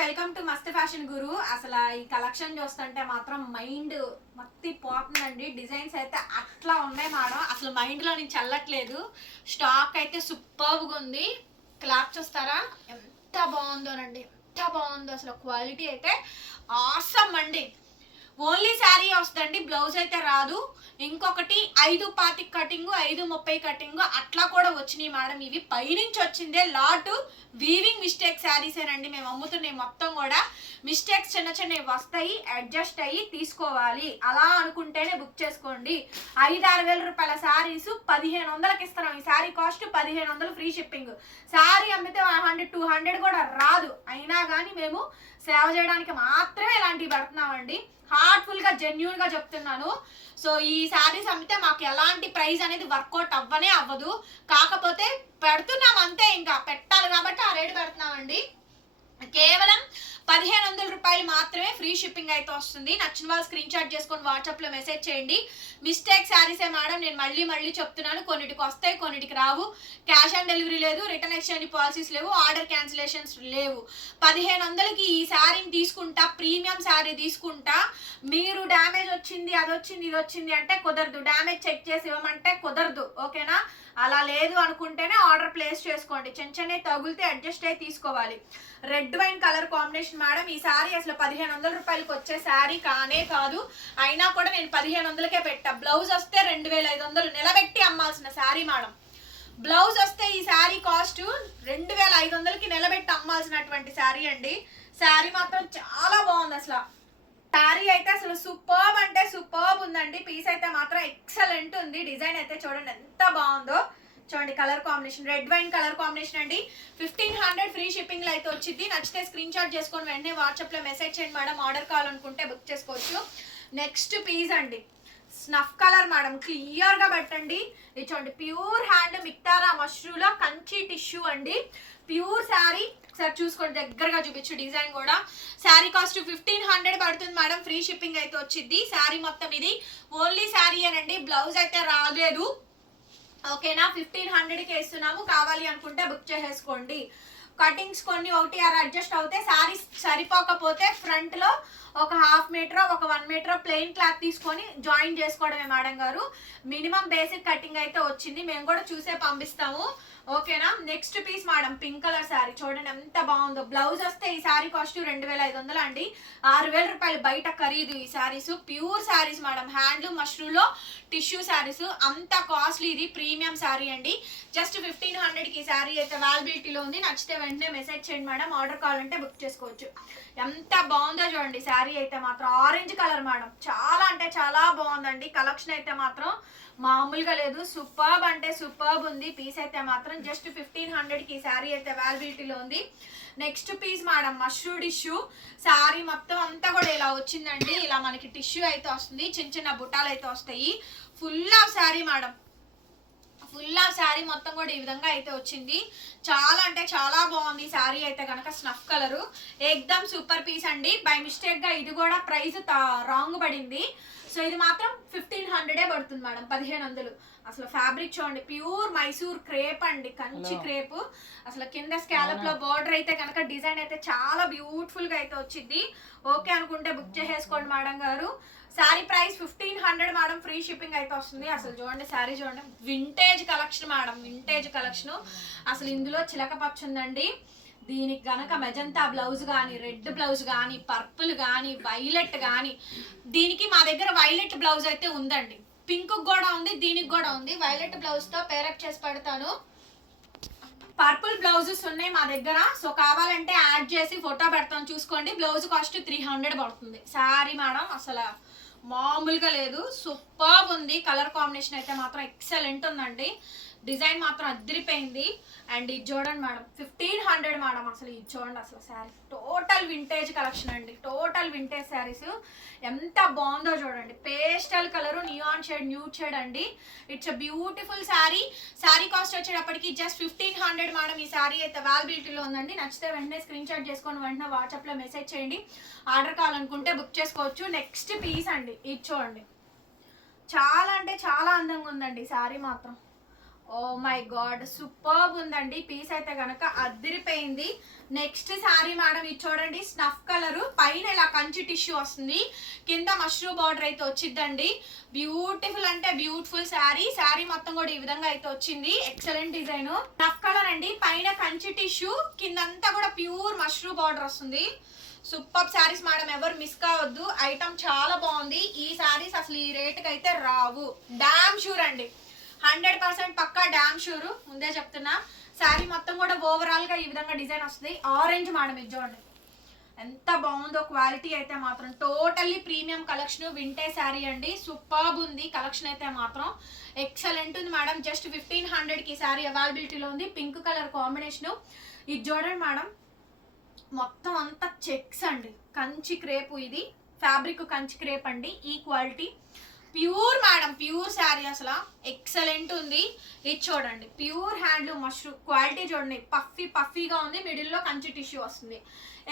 Welcome to మస్త్ fashion గురు. అసలు ఈ కలెక్షన్ చూస్తుంటే మాత్రం మైండ్ మత్తి పోతుందండి. డిజైన్స్ అయితే అట్లా ఉన్నాయి మేడం. అసలు మైండ్లో చల్లట్లేదు. స్టాక్ అయితే సూపర్గా ఉంది. క్లాత్ చూస్తారా? ఎంత బాగుందోనండి. ఎంత బాగుందో అసలు క్వాలిటీ అయితే. ఆసమ్ అండి. ఓన్లీ శారీ వస్తుందండి బ్లౌజ్ అయితే రాదు. ఇంకొకటి ఐదు పాతి కటింగ్ ఐదు ముప్పై కటింగ్ అట్లా కూడా వచ్చినాయి మేడం. ఇవి పైనుంచి వచ్చిందే లాట్ వీవింగ్ మిస్టేక్ శారీసేనండి మేము అమ్ముతున్నాయి మొత్తం కూడా. మిస్టేక్స్ చిన్న చిన్నవి వస్తాయి అడ్జస్ట్ అయ్యి తీసుకోవాలి. అలా అనుకుంటేనే బుక్ చేసుకోండి. ఐదు ఆరు వేల రూపాయల శారీస్ పదిహేను వందలకి ఇస్తున్నాం. ఈ శారీ కాస్ట్ పదిహేను వందలు ఫ్రీ షిప్పింగ్ శారీ అమ్మితే వన్ హండ్రెడ్ టూ హండ్రెడ్ కూడా రాదు. అయినా కానీ మేము సేవ చేయడానికి మాత్రమే ఇలాంటివి పెడుతున్నామండి. హార్ట్ఫుల్గా జెన్యున్గా చెప్తున్నాను. సో ఈ శారీస్ అమ్మితే మాకు ఎలాంటి ప్రైస్ అనేది వర్కౌట్ అవ్వనే అవ్వదు. కాకపోతే పెడుతున్నాం అంతే ఇంకా. పెట్టాలి కాబట్టి ఆ రేటు పెడుతున్నామండి. కేవలం పదిహేను వందల రూపాయలు మాత్రమే ఫ్రీ షిప్పింగ్ అయితే వస్తుంది. నచ్చిన వాళ్ళు స్క్రీన్ షాట్ చేసుకొని వాట్సాప్లో మెసేజ్ చేయండి. మిస్టేక్ శారీసే మేడం నేను మళ్ళీ మళ్ళీ చెప్తున్నాను. కొన్నిటికి వస్తాయి కొన్నిటికి రావు. క్యాష్ ఆన్ డెలివరీ లేదు రిటర్న్ ఎక్స్చేంజ్ పాలసీస్ లేవు ఆర్డర్ క్యాన్సిలేషన్స్ లేవు. పదిహేను వందలకి ఈ శారీని తీసుకుంటా ప్రీమియం శారీ తీసుకుంటా మీరు డ్యామేజ్ వచ్చింది అది వచ్చింది ఇది వచ్చింది అంటే కుదరదు. డ్యామేజ్ చెక్ చేసి ఇవ్వమంటే కుదరదు. ఓకేనా? అలా లేదు అనుకుంటేనే ఆర్డర్ ప్లేస్ చేసుకోండి. చిన్న చిన్న తగులితే అడ్జస్ట్ అయ్యి తీసుకోవాలి. Red wine colour combination madam ఈ శారీ అసలు పదిహేను వందల రూపాయలకి వచ్చే శారీ కానే కాదు. అయినా కూడా నేను పదిహేను వందలకే పెట్టా. బ్లౌజ్ వస్తే రెండు వేల ఐదు వందలు నిలబెట్టి అమ్మాల్సిన శారీ మేడం. బ్లౌజ్ వస్తే ఈ శారీ కాస్ట్ రెండు వేల ఐదు వందలకి నిలబెట్టి అమ్మాల్సినటువంటి శారీ అండి. శారీ మాత్రం చాలా బాగుంది అసలు. శారీ అయితే అసలు సూపర్బ్ అంటే సూపర్బ్ ఉందండి. పీస్ అయితే మాత్రం ఎక్సలెంట్ ఉంది. డిజైన్ అయితే చూడండి ఎంత బాగుందో. చూడండి colour combination red wine colour combination అండి. ఫిఫ్టీన్ హండ్రెడ్ ఫ్రీ షిప్పింగ్లో అయితే వచ్చింది. నచ్చితే స్క్రీన్ షాట్ చేసుకొని వెంటనే వాట్సాప్లో మెసేజ్ చేయండి మేడం. ఆర్డర్ కావాలనుకుంటే బుక్ చేసుకోవచ్చు. నెక్స్ట్ పీస్ అండి. Snuff colour madam. క్లియర్గా పెట్టండి. ఇది చూడండి ప్యూర్ హ్యాండ్ మిక్తారా మష్రూలో కంచి టిష్యూ అండి. ప్యూర్ శారీ ఒకసారి చూసుకోండి దగ్గరగా చూపించు డిజైన్ కూడా. శారీ కాస్ట్ ఫిఫ్టీన్ హండ్రెడ్ పడుతుంది మేడం. ఫ్రీ షిప్పింగ్ అయితే వచ్చింది. శారీ మొత్తం ఇది. ఓన్లీ శారీ అనండి. బ్లౌజ్ అయితే రాలేదు. ఓకేనా? ఫిఫ్టీన్ హండ్రెడ్కి వేస్తున్నాము. కావాలి అనుకుంటే బుక్ చేసేసుకోండి. కటింగ్స్ కొన్ని ఒకటి అర అడ్జస్ట్ అవుతే శారీ సరిపోకపోతే ఫ్రంట్లో ఒక హాఫ్ మీటర్ ఒక వన్ మీటర్ ప్లెయిన్ క్లాత్ తీసుకొని జాయిన్ చేసుకోవడమే మేడం గారు. మినిమం బేసిక్ కటింగ్ అయితే వచ్చింది. మేము కూడా చూసే పంపిస్తాము. ఓకేనా next piece madam pink colour sari చూడండి ఎంత బాగుందో. బ్లౌజ్ వస్తే ఈ శారీ కాస్ట్ రెండు వేల ఐదు వందలు అండి. ఆరు వేల రూపాయలు బయట ఖరీదు ఈ saris pure saris madam handloom మష్రూమ్లో tissue saris అంత కాస్ట్లీ ఇది. ప్రీమియం శారీ అండి. జస్ట్ ఫిఫ్టీన్ హండ్రెడ్కి ఈ శారీ అయితే అవైలబిలిటీలో ఉంది. నచ్చితే వెంటనే మెసేజ్ చేయండి మేడం ఆర్డర్ కావాలంటే బుక్ చేసుకోవచ్చు. ఎంత బాగుందో చూడండి శారీ అయితే మాత్రం ఆరెంజ్ కలర్ మేడం. చాలా అంటే చాలా బాగుందండి. కలెక్షన్ అయితే మాత్రం మామూలుగా లేదు. సూపర్బ్ అంటే సూపర్బ్ ఉంది. పీస్ అయితే మాత్రం జస్ట్ ఫిఫ్టీన్ హండ్రెడ్కి శారీ అయితే అవైలబిలిటీలో ఉంది. Next piece madam mashru tissue. Sari మొత్తం అంతా కూడా ఇలా వచ్చిందండి. ఇలా మనకి టిష్యూ అయితే వస్తుంది. చిన్న చిన్న బుట్టాలు అయితే వస్తాయి. Full of sari madam. Full ఆ శారీ మొత్తం కూడా ఈ విధంగా అయితే వచ్చింది. చాలా అంటే చాలా బాగుంది శారీ అయితే కనుక స్నఫ్ కలరు. ఎక్దమ్ సూపర్ పీస్ అండి. బై మిస్టేక్గా ఇది కూడా ప్రైస్ రాంగ్ పడింది. సో ఇది మాత్రం ఫిఫ్టీన్ హండ్రెడే పడుతుంది మేడం పదిహేను వందలు. అసలు ఫ్యాబ్రిక్ చూడండి ప్యూర్ మైసూర్ క్రేప్ అండి కంచి క్రేప్. అసలు కింద స్కాలప్లో బార్డర్ అయితే కనుక డిజైన్ అయితే చాలా బ్యూటిఫుల్గా అయితే వచ్చింది. ఓకే అనుకుంటే బుక్ చేసేసుకోండి మేడం గారు. Sari price fifteen hundred madam free shipping అయితే వస్తుంది. అసలు చూడండి శారీ చూడండి. Vintage collection madam vintage collection అసలు ఇందులో చిలక పచ్చ ఉందండి. దీనికి గనక మెజంతా బ్లౌజ్ కానీ రెడ్ బ్లౌజ్ కానీ పర్పుల్ కానీ వైలెట్ కానీ దీనికి మా దగ్గర వైలెట్ బ్లౌజ్ అయితే ఉందండి. పింక్ కూడా ఉంది దీనికి కూడా ఉంది. వైలెట్ బ్లౌజ్తో పేరప్ చేసి పెడతాను. పర్పుల్ బ్లౌజెస్ ఉన్నాయి మా దగ్గర. సో కావాలంటే యాడ్ చేసి ఫోటో పెడతాను. చూసుకోండి బ్లౌజ్ కాస్ట్ త్రీ హండ్రెడ్ పడుతుంది. సారీ మేడం అసలు మామూలుగా లేదు. సూపర్ ఉంది. కలర్ కాంబినేషన్ అయితే మాత్రం ఎక్సలెంట్ ఉందండి. డిజైన్ మాత్రం అదిరిపోయింది అండ్ ఇది చూడండి మేడం ఫిఫ్టీన్ హండ్రెడ్ మేడం అసలు ఇది చూడండి అసలు శారీ. టోటల్ వింటేజ్ కలెక్షన్ అండి. టోటల్ వింటేజ్ శారీస్ ఎంత బాగుందో చూడండి. Pastel colour neon shade new shade అండి. It's a beautiful sari sari cost వచ్చేటప్పటికి జస్ట్ ఫిఫ్టీన్ హండ్రెడ్ మేడం ఈ శారీ అయితే అవైలబిలిటీలో ఉందండి. నచ్చితే వెంటనే స్క్రీన్ షాట్ చేసుకొని వెంటనే వాట్సాప్లో మెసేజ్ చేయండి. ఆర్డర్ కావాలనుకుంటే బుక్ చేసుకోవచ్చు. నెక్స్ట్ పీస్ అండి. ఇది చూడండి. చాలా అంటే చాలా అందంగా ఉందండి శారీ మాత్రం. ఓ మై గాడ్ సూపర్ ఉందండి. పీస్ అయితే కనుక అదిరిపోయింది నెక్స్ట్ సారీ మేడం ఇది చూడండి. స్నఫ్ కలర్ పైన ఇలా కంచి టిష్యూ వస్తుంది. కింద మష్రూమ్ బార్డర్ అయితే వచ్చిందండి బ్యూటిఫుల్ అంటే బ్యూటిఫుల్ శారీ శారీ మొత్తం కూడా ఈ విధంగా అయితే వచ్చింది. ఎక్సలెంట్ డిజైన్ స్నఫ్ కలర్ అండి. పైన కంచి టిష్యూ కిందంతా కూడా ప్యూర్ మష్రూమ్ బార్డర్ వస్తుంది. సూపర్ శారీస్ మేడం ఎవరు మిస్ కావద్దు. ఐటమ్ చాలా బాగుంది. ఈ శారీస్ అసలు ఈ రేటుకి అయితే రావు. డామ్ షూర్ అండి. హండ్రెడ్ పర్సెంట్ పక్కా డ్యామ్ షూరు. ముందే చెప్తున్నా. శారీ మొత్తం కూడా ఓవరాల్గా ఈ విధంగా డిజైన్ వస్తుంది. ఆరెంజ్ మేడం ఇది చూడండి. ఎంత బాగుందో క్వాలిటీ అయితే మాత్రం. టోటల్లీ ప్రీమియం కలెక్షన్ వింటే శారీ అండి. సూపర్బ్ ఉంది కలెక్షన్ అయితే మాత్రం. ఎక్సలెంట్ ఉంది మేడం. జస్ట్ ఫిఫ్టీన్ హండ్రెడ్కి శారీ అవైలబిలిటీలో ఉంది. పింక్ కలర్ కాంబినేషన్ ఇది చూడండి మేడం. మొత్తం అంతా చెక్స్ అండి. కంచి క్రేపు ఇది. ఫ్యాబ్రిక్ కంచి క్రేప్ అండి. ఈ quality. Pure madam pure sari అసలు. ఎక్సలెంట్ ఉంది. ఇది చూడండి. ప్యూర్ హ్యాండ్లూమ్ మష్రూమ్ క్వాలిటీ చూడండి. పఫీ పఫీగా ఉంది. మిడిల్లో కంచి టిష్యూ వస్తుంది.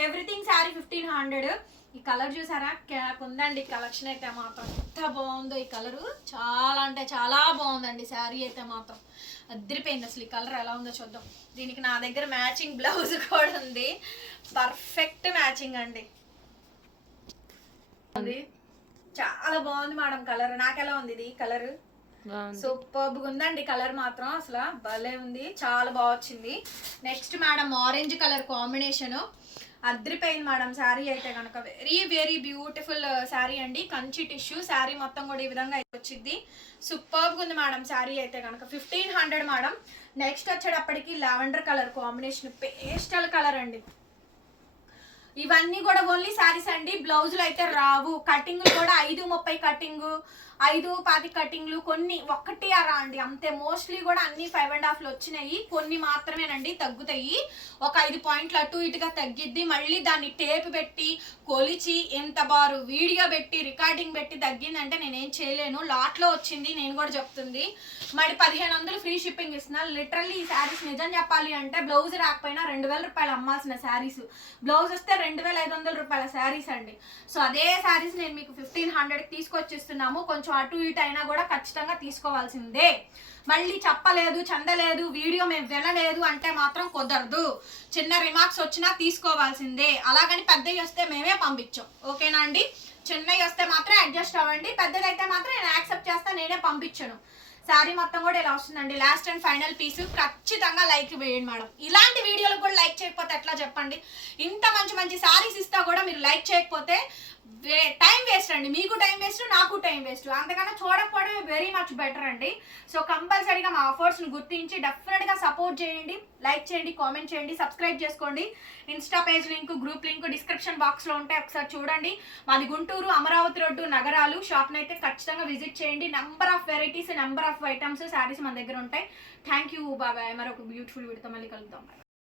ఎవ్రీథింగ్ శారీ ఫిఫ్టీన్ హండ్రెడ్ ఈ కలర్ చూసారా? క్యాప్ ఉందండి. కలెక్షన్ అయితే మాత్రం ఎంత బాగుందో ఈ కలరు. చాలా అంటే చాలా బాగుందండి శారీ అయితే మాత్రం. అద్దరిపోయింది అసలు ఈ కలర్ ఎలా ఉందో చూద్దాం. దీనికి నా దగ్గర మ్యాచింగ్ బ్లౌజ్ కూడా ఉంది. పర్ఫెక్ట్ మ్యాచింగ్ అండి. ఉంది. చాలా బాగుంది మేడం కలర్. నాకెలా ఉంది ఇది? కలర్? సూపర్ ఉందండి కలర్ మాత్రం అసలు. భలే ఉంది. చాలా బాగా వచ్చింది. Next madam orange colour combination. అద్రిపోయింది madam sari అయితే కనుక. వెరీ వెరీ బ్యూటిఫుల్ శారీ అండి. కంచి టిష్యూ. శారీ మొత్తం కూడా ఈ విధంగా వచ్చింది. సూపర్ ఉంది మేడం శారీ అయితే కనుక. Fifteen hundred madam. నెక్స్ట్ వచ్చేటప్పటికి lavender colour combination. Pastel colour అండి. ఇవన్నీ కూడా ఓన్లీ శారీస్ అండి. బ్లౌజులు అయితే రావు. కటింగ్ కూడా ఐదు ముప్పై కటింగ్. ఐదు పాతి కటింగ్లు కొన్ని ఒక్కటి అరా అండి. అంతే మోస్ట్లీ కూడా అన్ని ఫైవ్ అండ్ హాఫ్లు వచ్చినాయి. కొన్ని మాత్రమేనండి తగ్గుతాయి. ఒక ఐదు పాయింట్లు అటు ఇటుగా తగ్గిద్ది. మళ్ళీ దాన్ని టేప్ పెట్టి కొలిచి ఎంత బారు వీడియో పెట్టి రికార్డింగ్ పెట్టి తగ్గిందంటే నేనేం చేయలేను. లాట్లో వచ్చింది నేను కూడా చెప్తుంది. మరి పదిహేను వందలు ఫ్రీ షిప్పింగ్ ఇస్తున్నా. లిటరల్లీ ఈ శారీస్ నిజం చెప్పాలి అంటే బ్లౌజ్ రాకపోయినా రెండు వేల రూపాయలు అమ్మాల్సిన శారీస్. బ్లౌజ్ వస్తే రెండు వేల ఐదు వందల రూపాయల శారీస్ అండి. సో అదే శారీస్ నేను మీకు ఫిఫ్టీన్ హండ్రెడ్కి తీసుకొచ్చిస్తున్నాము కొంచెం అటు ఇటు అయినా కూడా ఖచ్చితంగా తీసుకోవాల్సిందే. మళ్ళీ చెప్పలేదు చందలేదు వీడియో మేము వినలేదు అంటే మాత్రం కుదరదు. చిన్న రిమార్క్స్ వచ్చినా తీసుకోవాల్సిందే. అలాగని పెద్దవి వస్తే మేమే పంపించాం. ఓకేనా అండి? చిన్నవి వస్తే మాత్రం అడ్జస్ట్ అవ్వండి. పెద్దదైతే మాత్రం నేను యాక్సెప్ట్ చేస్తా నేనే పంపించను. శారీ మొత్తం కూడా ఇలా వస్తుందండి. లాస్ట్ అండ్ ఫైనల్ పీస్ ఖచ్చితంగా లైక్ వేయండి మేడం. ఇలాంటి వీడియోలకు కూడా లైక్ చేయకపోతే ఎట్లా చెప్పండి? ఇంత మంచి మంచి శారీస్ ఇస్తా కూడా మీరు లైక్ చేయకపోతే టైం వేస్ట్ అండి. మీకు టైం వేస్ట్ నాకు టైం వేస్ట్. అంతకన్నా చూడకపోవడం వెరీ మచ్ బెటర్ అండి. సో కంపల్సరీగా మా ఆఫర్స్ని గుర్తించి డెఫినెట్గా సపోర్ట్ చేయండి. లైక్ చేయండి కామెంట్ చేయండి సబ్స్క్రైబ్ చేసుకోండి. Insta page link group link description బాక్స్లో ఉంటాయి ఒకసారి చూడండి. మాది గుంటూరు అమరావతి రోడ్డు నగరాలు. షాప్ని అయితే ఖచ్చితంగా విజిట్ చేయండి. Number of varieties number of items saris మన దగ్గర ఉంటాయి. థ్యాంక్ యూ బాబాయ్ మరొక బ్యూటిఫుల్ వీడితో మళ్ళీ కలుద్దాం.